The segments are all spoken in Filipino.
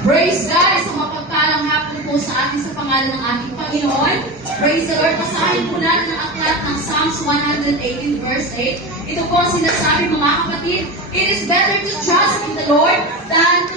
Praise God! Isang mapagpalang hapon po sa atin sa pangalan ng ating Panginoon. Praise the Lord. Basahin po natin ang aklat ng Psalms 118 verse 8. Ito po ang sinasabi mga kapatid. It is better to trust in the Lord than to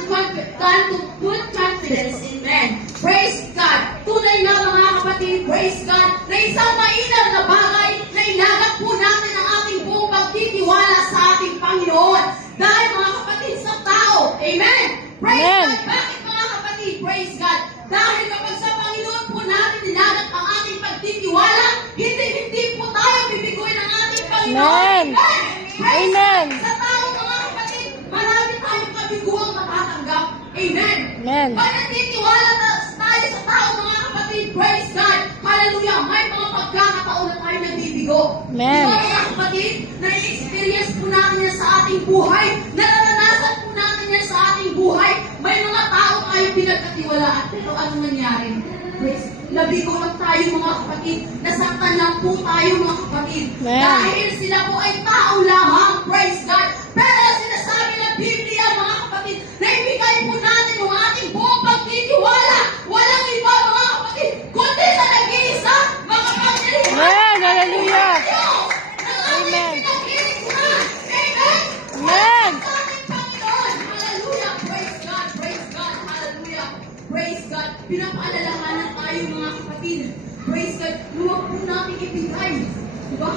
put confidence in men. Praise God! Tunay na mga kapatid, praise God, na isang mainam na bagay na inagap po natin ang ating buong pagtitiwala sa ating Panginoon. Dahil mga kapatid sa tao, amen! Praise God! Bakit mga kapatid? Praise God! Dahil kapag sa Panginoon po natin inagap ang ating pagtitiwala, hindi po tayo bibigoy ng ating Panginoon. Amen! Praise God! Sa tao mga kapatid, marami tayong kabiguang matatanggap. Amen! Amen! Pag nagtitiwala tayo sa tao mga kapatid, praise God! Hallelujah! May mga pagkakataon na tayo nagbibigo. Amen! Diba mga kapatid, na-experience po natin yan sa ating buhay, naranasan po natin yan sa ating buhay. May mga tao tayong pinagkatiwalaan. Pero ano nangyari? Praise, nabigo lang tayo mga kapatid. Nasaktan lang po tayo mga kapatid. Amen. Dahil sila po ay tao lamang. Praise God. Pero sinasabi ng Biblia mga kapatid, na ibigay po natin yung ating buong pagtitiwala. Walang iba mga kapatid, kundi sa nag-iisa, mga kapatid. Amen! Hallelujah! Amen! Amen! Hallelujah! Praise God! Praise God! Hallelujah! Praise God! Pinapaalalahanan tayo mga kapatid. Praise God! Luwag po natin ibigay. Diba?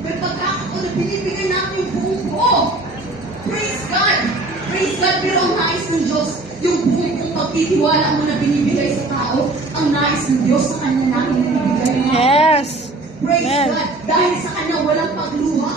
May pagkakataon na binibigay natin yung buong buo. Praise God! Praise God! Pero ang nais ng Diyos, yung buong pagtitiwala mo na binibigay sa tao, ang nais ng Diyos sa Kanya natin binibigay. Yes! Praise Amen. God! Dahil sa Kanya walang pagluha.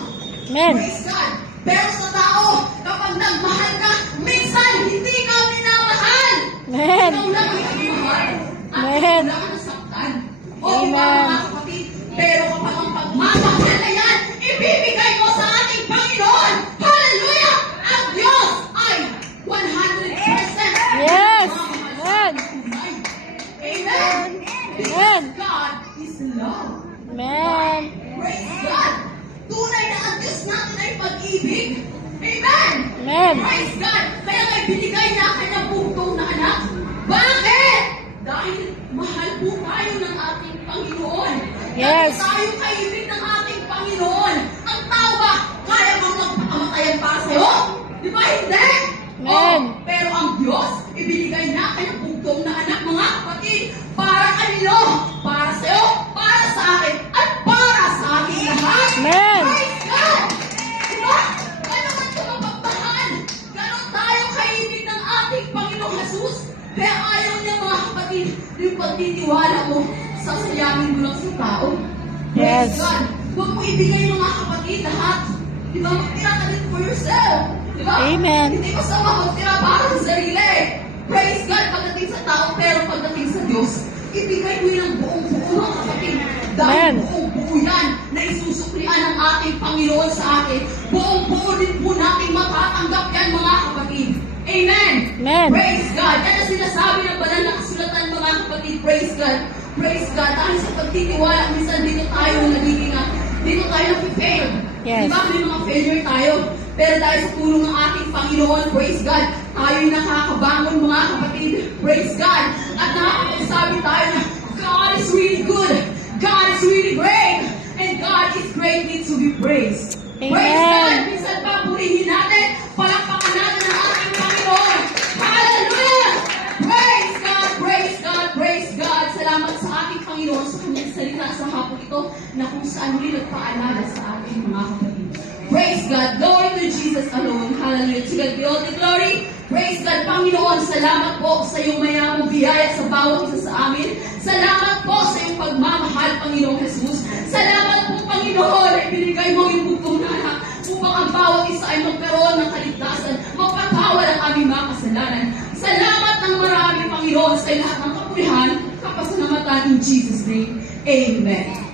Amen! Praise God! Pero sa tao, kapag nagmahal ka, minsan hindi ka minamahal. Amen! Ikaw lang ang nagmahal. At Amen. ikaw lang ang nasaktan. O Amen. mga kapatid, pero kapag ang pagmamahal na yan, ibibigay mo sa ating Panginoon. Hallelujah! Ang Diyos ay 100% Yes! nagmamahal sa Amen. tunay. Amen! Amen. God is love. Amen! Praise God! Tunay na ang Diyos natin ay pag-ibig. Amen! Amen! Praise God! Kaya may binigay na kanyang bugtong na anak. Bakit? Dahil mahal po tayo ng ating Panginoon. Yes. Dahil tayo kaibig ng ating Panginoon. Ang tao ba, kaya bang magpakamatayan para sa'yo? Di ba hindi? Amen. Pero ang Diyos, ibinigay na kanyang bugtong na anak mga kapatid. Para kanino? Para sa'yo, para sa akin, at para sa ating lahat. Amen. Praise God! Diba? Ano man ito mapagtahan? Ganon tayo kaibig ng ating Panginoong Jesus. Kaya ayaw niya mga kapatid, yung pagtitiwala mo, sasayangin mo lang sa tao. Praise Yes. God! Huwag mo ibigay mga kapatid lahat. Diba? Magtira ka din for yourself. Diba? Amen. Hindi masama magtira para sa sarili. Praise God pagdating sa tao, pero pagdating sa Diyos, ibigay mo yung buong-buo mga kapatid. Dahil Amen. buong-buo yan na isusuklian ng ating Panginoon sa atin. Buong-buo din po natin matatanggap yan mga kapatid. Amen. Amen. Praise God. Yan ang sinasabi ng banal na kasulatan mga kapatid. Praise God. Praise God. Dahil sa pagtitiwala, minsan dito tayo nagiging, dito tayo napifail. Yes. Diba? May mga failure tayo. Pero dahil sa tulong ng ating Panginoon, praise God, tayo'y nakakabangon mga kapatid. Praise God. At nakakapagsabi tayo na God is really good. God is really great. And God is greatly to be praised. Amen. Praise God. Minsan pa, purihin natin. Palakpakan natin ang ating Panginoon. Hallelujah! Praise God, praise God, praise God. Salamat sa ating Panginoon sa kanyang salita sa hapon ito na kung saan muli nagpaalala sa ating mga kapatid. Praise God. Glory to Jesus alone. Hallelujah. To God be all the glory. Praise God. Panginoon, salamat po sa iyong mayamang biyaya sa bawat isa sa amin. Salamat po sa iyong pagmamahal, Panginoong Jesus. Salamat po, Panginoon, ay binigay mo yung bugtong na anak upang ang bawat isa ay magkaroon ng kaligtasan, magpatawad ang aming mga kasalanan. Salamat ng marami, Panginoon, sa lahat ng kapulihan, kapasalamatan in Jesus' name. Amen.